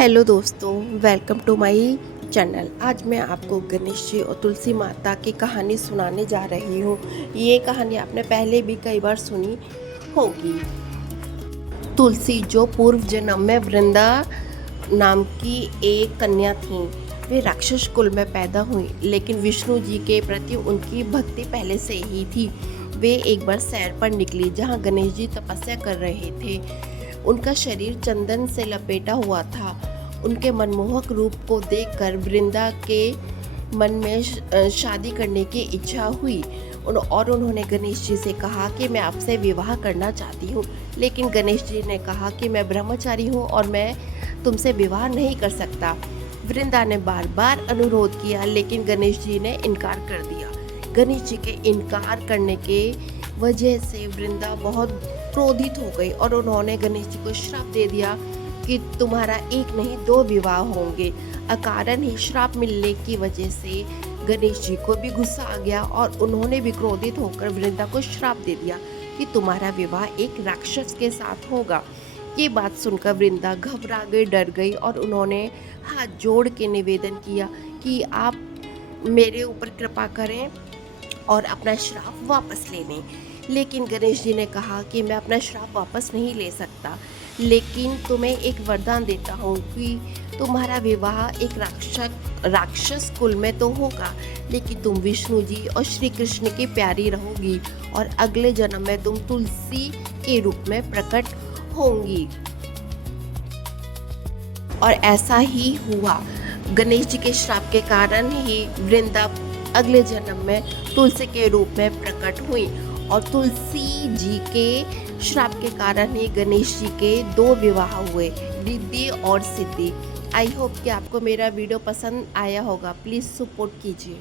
Hello दोस्तों, welcome to my channel. आज मैं आपको गणेश जी और तुलसी माता की कहानी सुनाने जा रही हूँ। ये कहानी आपने पहले भी कई बार सुनी होगी। तुलसी जो पूर्व जन्म में वृंदा नाम की एक कन्या थी। वे राक्षस कुल में पैदा हुई, लेकिन विष्णु जी के प्रति उनकी भक्ति पहले से ही थी। वे एक बार सैर पर निकली जहाँ गणेश जी तपस्या कर रहे थे। उनका शरीर चंदन से लपेटा हुआ था। उनके मनमोहक रूप को देखकर वृंदा के मन में शादी करने की इच्छा हुई और उन्होंने गणेश जी से कहा कि मैं आपसे विवाह करना चाहती हूँ। लेकिन गणेश जी ने कहा कि मैं ब्रह्मचारी हूँ और मैं तुमसे विवाह नहीं कर सकता। वृंदा ने बार बार अनुरोध किया, लेकिन गणेश जी ने इनकार कर दिया। गणेश जी के इनकार करने के वजह से वृंदा बहुत क्रोधित हो गई और उन्होंने गणेश जी को श्राप दे दिया कि तुम्हारा एक नहीं दो विवाह होंगे। अकारण ही श्राप मिलने की वजह से गणेश जी को भी गुस्सा आ गया और उन्होंने भी क्रोधित होकर वृंदा को श्राप दे दिया कि तुम्हारा विवाह एक राक्षस के साथ होगा। ये बात सुनकर वृंदा घबरा गई, डर गई और उन्होंने हाथ जोड़ के निवेदन किया कि आप मेरे ऊपर कृपा करें और अपना श्राप वापस ले लें। लेकिन गणेश जी ने कहा कि मैं अपना श्राप वापस नहीं ले सकता, लेकिन तुम्हें एक वरदान देता हूँ कि तुम्हारा विवाह एक राक्षस कुल में तो होगा, लेकिन तुम विष्णु जी और श्री कृष्ण की प्यारी रहोगी और अगले जन्म में तुम तुलसी के रूप में प्रकट होंगी। और ऐसा ही हुआ। गणेश जी के श्राप के कारण ही वृंदा अगले जन्म में तुलसी के रूप में प्रकट हुई और तुलसी जी के श्राप के कारण ही गणेश जी के दो विवाह हुए, रिद्धि और सिद्धि। आई होप कि आपको मेरा वीडियो पसंद आया होगा। प्लीज़ सपोर्ट कीजिए।